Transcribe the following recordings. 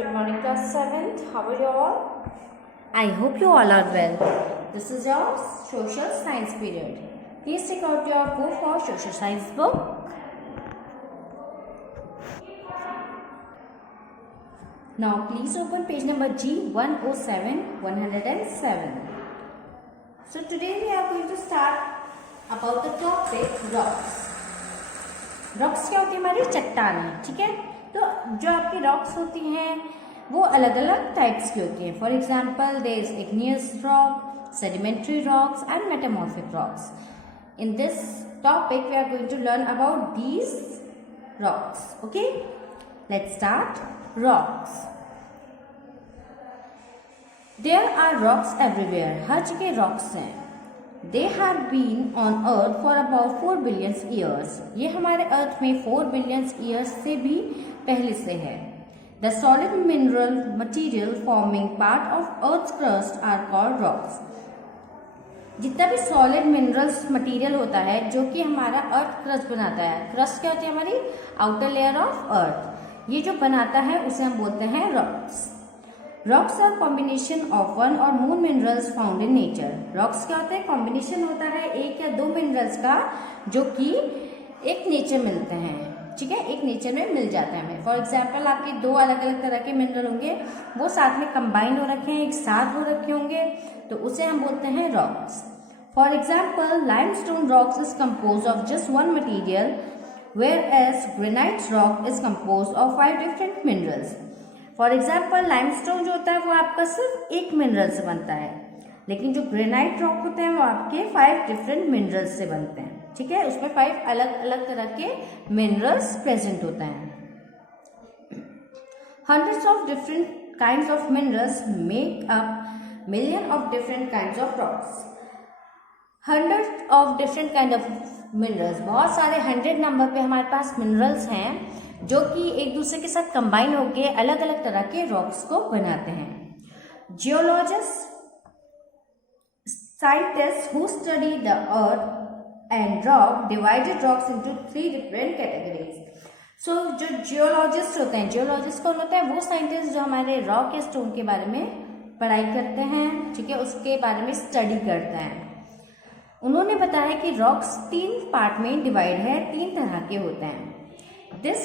Good morning, class 7th. How are you all? I hope you all are well. This is your social science period. Please take out your book for social science book. Now please open page number G107, 107. So today we are going to start about the topic rocks. Rocks क्या होती है? हमारी चट्टानें. ठीक है, तो जो आपकी रॉक्स होती हैं वो अलग अलग टाइप्स की होती हैं. For example there is igneous rock, sedimentary rocks and metamorphic rocks. In this topic we are going to learn about these rocks. Okay, let's start. Rocks. There are rocks everywhere. हर जगह rocks हैं. They have been on Earth for about 4 billion years. ये हमारे अर्थ में 4 billion years से भी पहले से है. The solid mineral material forming part of Earth's crust are called rocks. जितना भी सॉलिड मिनरल्स मटेरियल होता है जो कि हमारा अर्थ क्रस्ट बनाता है. क्रस्ट क्या होती है? हमारी आउटर लेयर ऑफ अर्थ. ये जो बनाता है उसे हम बोलते हैं rocks. Rocks are combination of one or more minerals found in nature. Rocks क्या होता है? कॉम्बिनेशन होता है एक या दो मिनरल्स का जो कि एक नेचर मिलते हैं. ठीक है, एक नेचर में मिल जाता है हमें. फॉर एग्जाम्पल आपके दो अलग अलग तरह के मिनरल होंगे, वो साथ में कंबाइन हो रखे हैं, एक साथ हो रखे होंगे, तो उसे हम बोलते हैं rocks. For example limestone rocks is compose of just one material whereas granite rock is composed of 5 different minerals. For example limestone जो होता है वो आपका सिर्फ एक मिनरल से बनता है, लेकिन जो ग्रेनाइट रॉक होते हैं वो आपके 5 डिफरेंट मिनरल्स से बनते हैं. ठीक है, उसमें 5 अलग अलग तरह के मिनरल्स प्रेजेंट होते हैं. Hundreds of different kinds of minerals make up million of different kinds of rocks. 100 of different kind of minerals, बहुत सारे 100 नंबर पे हमारे पास मिनरल्स हैं जो कि एक दूसरे के साथ कंबाइन होकर अलग अलग तरह के रॉक्स को बनाते हैं. Geologist, scientist who study the earth and rock divided rocks into 3 different categories. So जो जियोलॉजिस्ट होते हैं, जियोलॉजिस्ट कौन होता है? वो साइंटिस्ट जो हमारे रॉक या स्टोन के बारे में पढ़ाई करते हैं. ठीक है, उसके बारे में स्टडी करते हैं. उन्होंने बताया कि रॉक्स 3 पार्ट में डिवाइड है, 3 तरह के होते हैं. This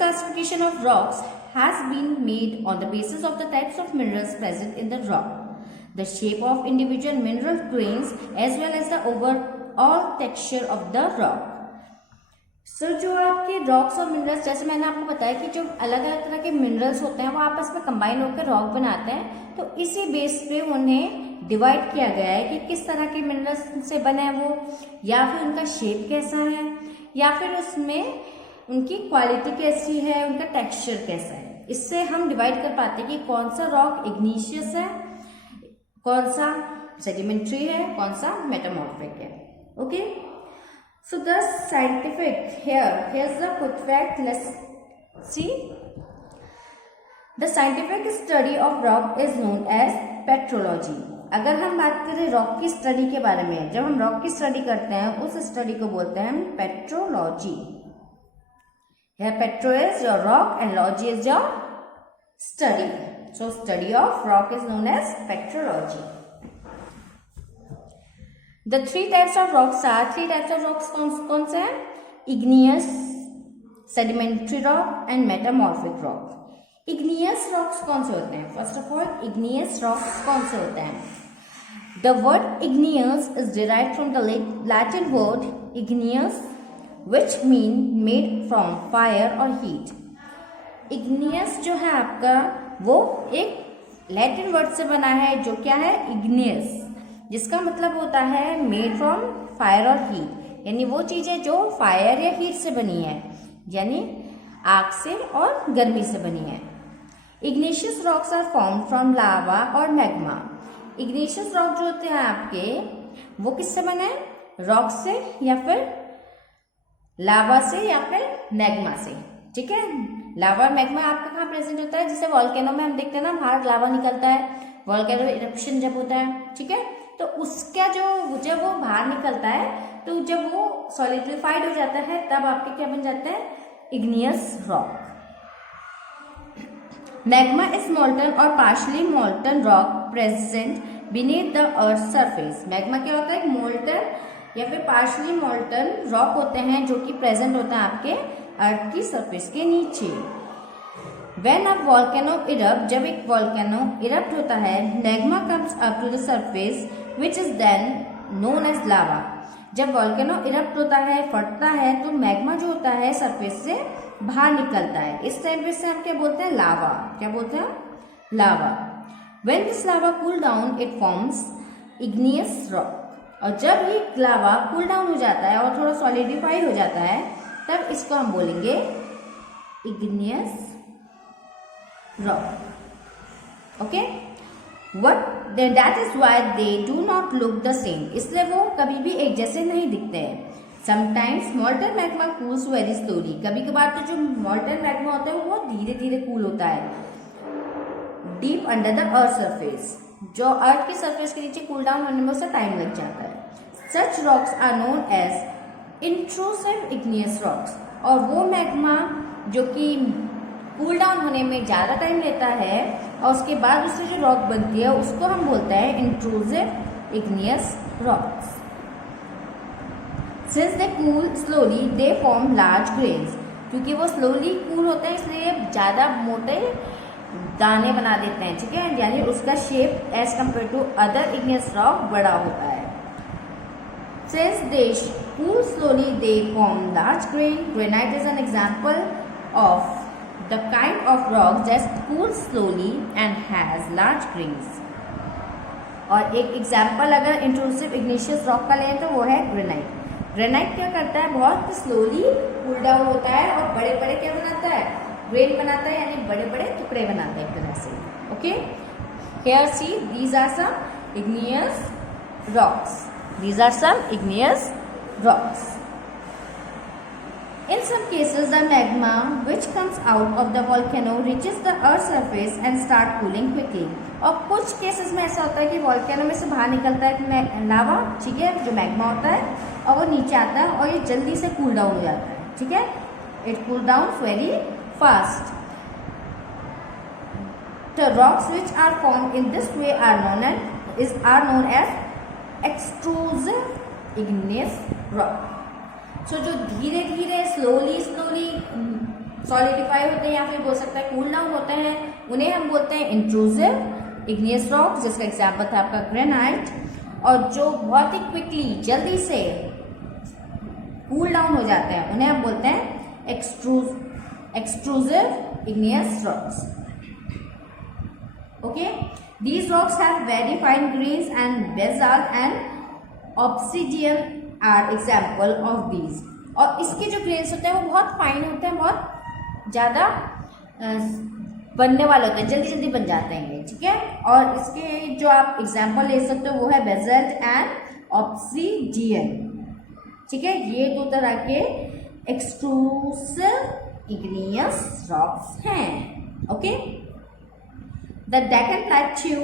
classification of rocks has been made on the basis of the types of minerals present in the rock, the shape of individual mineral grains, as well as the overall texture of the rock. So, जो आपके rocks और minerals, जैसे मैंने आपको बताया कि जो अलग अलग तरह के मिनरल्स होते हैं वो आपस में कंबाइन होकर रॉक बनाते हैं, तो इसी बेस पे उन्हें डिवाइड किया गया है कि किस तरह के मिनरल्स से बने हैं वो, या फिर उनका शेप कैसा है, या फिर उसमें उनकी क्वालिटी कैसी है, उनका टेक्सचर कैसा है. इससे हम डिवाइड कर पाते हैं कि कौन सा रॉक इग्निशियस है, कौन सा सेडिमेंट्री है, कौन सा मेटामॉर्फिक है. Okay, so the scientific here's the quick fact. Let's see. The scientific study of rock is known as petrology. अगर हम बात करें रॉक की स्टडी के बारे में, जब हम रॉक की स्टडी करते हैं उस स्टडी को बोलते हैं petrology. Here petro is your rock and logy is your study. So study of rock is known as petrology. The 3 types of rocks are, 3 types of rocks कौन से हैं? Igneous, sedimentary rock and metamorphic rock. Igneous rocks कौन से होते हैं? First of all, igneous rocks कौन से होते हैं? The word igneous is derived from the Latin word igneus, which mean made from fire or heat. Igneous जो है आपका वो एक लैटिन वर्ड से बना है जो क्या है? igneous, जिसका मतलब होता है मेड फ्रॉम फायर और हीट, यानी वो चीजें जो फायर या हीट से बनी है, यानी आग से और गर्मी से बनी है. Igneous rocks are form from lava और मैग्मा. इग्निशियस रॉक जो होते हैं आपके वो किससे बने? रॉक से या फिर लावा से या फिर मैग्मा से. ठीक है, लावा और मैग्मा आपका कहाँ प्रेजेंट होता है? जैसे वॉल्केनो में हम देखते हैं ना, बाहर लावा निकलता है, वॉल्केनो इरप्शन जब होता है. ठीक है, तो उसका जब वो बाहर निकलता है तो जब वो सॉलिडिफाइड हो जाता है तब आपके क्या बन जाते हैं? igneous rock. Magma is molten or partially molten rock present beneath the earth's surface. Magma क्या होता है? एक molten या फिर partially molten rock होते हैं जो कि present होता है आपके अर्थ की surface के नीचे. When a volcano erupt, जब एक volcano erupt होता है, magma comes up to the surface which is then known as lava. जब वॉल्केनो इरप्ट होता है, फटता है, तो मैग्मा जो होता है सरफेस से बाहर निकलता है. इस टाइप से हम क्या बोलते हैं? लावा. क्या बोलते हैं? लावा. When this lava cool down, it forms igneous rock. और जब ये लावा कूल डाउन हो जाता है और थोड़ा सॉलिडिफाई हो जाता है, तब इसको हम बोलेंगे igneous rock. Okay? That is why they do not look the same. इसलिए वो कभी भी एक जैसे नहीं दिखते हैं. Sometimes molten magma cools very slowly. कभी कभार तो जो molten magma होता है वो धीरे धीरे कूल होता है. Deep under the earth surface. जो अर्थ की सरफेस के नीचे कूल डाउन होने में उसे टाइम लग जाता है. Such rocks are known as intrusive igneous rocks. और वो मैग्मा जो कि कूल डाउन होने में ज़्यादा टाइम लेता है और उसके बाद उससे जो रॉक बनती है उसको हम बोलते हैं intrusive igneous rocks. Since they cool slowly they form large grains. क्योंकि वो स्लोली कूल होते हैं इसलिए ज़्यादा मोटे दाने बना देते हैं. ठीक है, यानी उसका shape as compare to other igneous rock बड़ा होता है. Since they cool slowly they form large grain. Granite is an example of the kind of rock that cools slowly and has large grains. और एक example अगर intrusive igneous rock का लें तो वो है ग्रेनाइट. ग्रेनाइट क्या करता है? बहुत स्लोली कूल डाउन होता है और बड़े बड़े क्या बनाता है? ग्रेन बनाता है, यानी बड़े बड़े टुकड़े बनाता है एक तरह से. Okay, here see these are some igneous rocks. These are some igneous rocks. In some cases, the magma which comes out of the volcano reaches the earth's surface and start cooling quickly. और कुछ cases में ऐसा होता है कि volcano में से बाहर निकलता है लावा, ठीक है, जो मैग्मा होता है, और वो नीचे आता है और ये जल्दी से कूल डाउन हो जाता है. ठीक है, it cool down very fast. The rocks which are formed in this way are known as extrusive igneous rock. So जो धीरे धीरे स्लोली सॉलिडिफाई होते हैं या फिर बोल सकता है कूल डाउन होते हैं, उन्हें हम बोलते हैं इंट्रूसिव इग्नियस रॉक, जिसका एग्जाम्पल था आपका ग्रेनाइट. और जो बहुत ही क्विकली जल्दी से कूल डाउन हो जाते हैं उन्हें हम बोलते हैं extrusive igneous rocks. Okay, these rocks have very fine grains and basalt and obsidian are example of these. और इसके जो ग्रेन्स होते हैं वो बहुत फाइन होते हैं, बहुत ज़्यादा बनने वाले होते हैं, जल्दी जल्दी बन जाते हैं ये. ठीक है, और इसके जो आप एग्जाम्पल ले सकते हो वो है बेसल्ट एंड ऑब्सिडियन. ठीक है, ये दो तरह के एक्सट्रूसिव इग्नियस रॉक्स हैं. Okay, The Deccan Plateau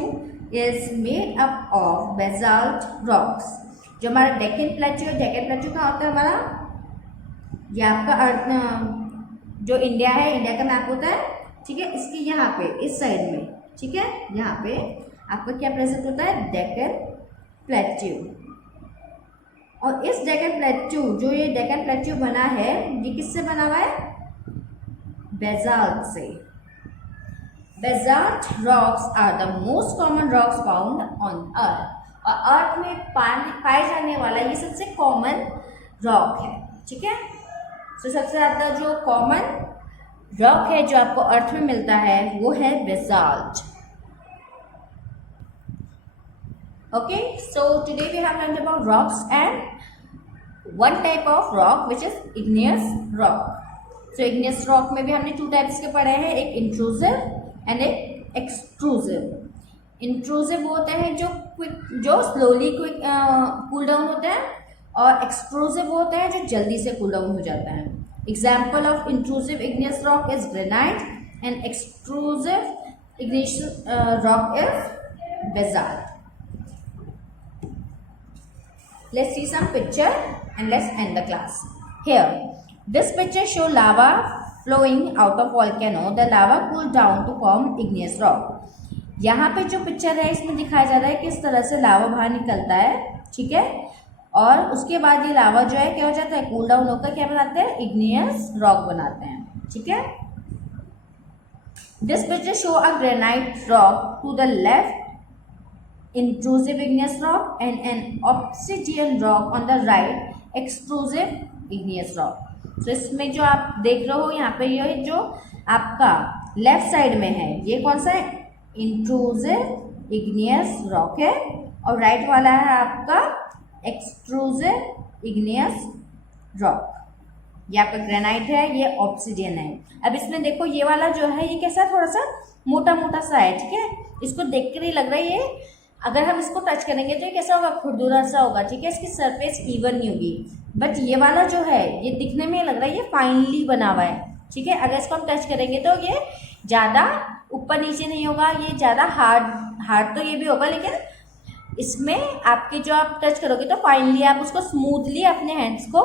is made up of basalt rocks. जो हमारा डेक्कन प्लेट्यू का होता है हमारा, ये आपका अर्थ जो इंडिया है, इंडिया का मैप होता है. ठीक है, इसके यहाँ पे इस साइड में, ठीक है, यहाँ पे आपका क्या प्रेजेंट होता है? डेक्कन प्लेट्यू. और इस डेक्कन प्लेट्यू, जो ये डेक्कन प्लेट्यू बना है, ये किससे बना हुआ है? बेसाल्ट से. Basalt rocks are the most common rocks found on Earth. और अर्थ में पाए जाने वाला ये सबसे कॉमन रॉक है. ठीक है, तो सबसे ज़्यादा जो कॉमन रॉक है जो आपको अर्थ में मिलता है वो है basalt. Okay, so today we have learned about rocks and one type of rock which is igneous rock. So igneous rock में भी हमने टू टाइप्स के पढ़े हैं, एक इंट्रूसिव एंड एक एक्सट्रूसिव. इंट्रूसिव वो होते हैं जो स्लोली कूल डाउन होते हैं, और एक्सट्रूसिव वो होते हैं जो जल्दी से कूल डाउन हो जाता है. Example of intrusive igneous rock is granite and extrusive igneous rock is basalt. Let's see some picture and let's end the class. Here this picture show lava flowing out of volcano, the lava cool down to form igneous rock. यहाँ पे जो picture है इसमें दिखाया जा रहा है किस तरह से लावा बाहर निकलता है, ठीक है, और उसके बाद ये लावा जो है क्या हो जाता है, कूल डाउन होकर क्या बनाते हैं, इग्नियस रॉक बनाते हैं, ठीक है। This picture show a granite rock to the left, intrusive igneous rock, and an obsidian rock on the right, extrusive igneous rock। तो इसमें जो आप देख रहे हो यहाँ पे ये जो आपका लेफ्ट साइड में है ये कौन सा है, इंट्रूसिव इग्नियस रॉक है, और राइट वाला है आपका एक्सट्रूसिव इग्नियस रॉक। ये आपका ग्रेनाइट है, ये ऑब्सिडियन है। अब इसमें देखो ये वाला जो है ये कैसा थोड़ा सा मोटा मोटा सा है, ठीक है, इसको देख कर ही लग रहा है ये अगर हम इसको टच करेंगे तो ये कैसा होगा, खुरदुरा सा होगा, ठीक है, इसकी सरफेस इवन नहीं होगी। बट ये वाला जो है ये दिखने में लग रहा है ये फाइनली बना हुआ है, ठीक है, अगर इसको हम टच करेंगे तो ये ज़्यादा ऊपर नीचे नहीं होगा, ये ज़्यादा हार्ड तो ये भी होगा, लेकिन इसमें आपके जो आप टच करोगे तो फाइनली आप उसको स्मूथली अपने हैंड्स को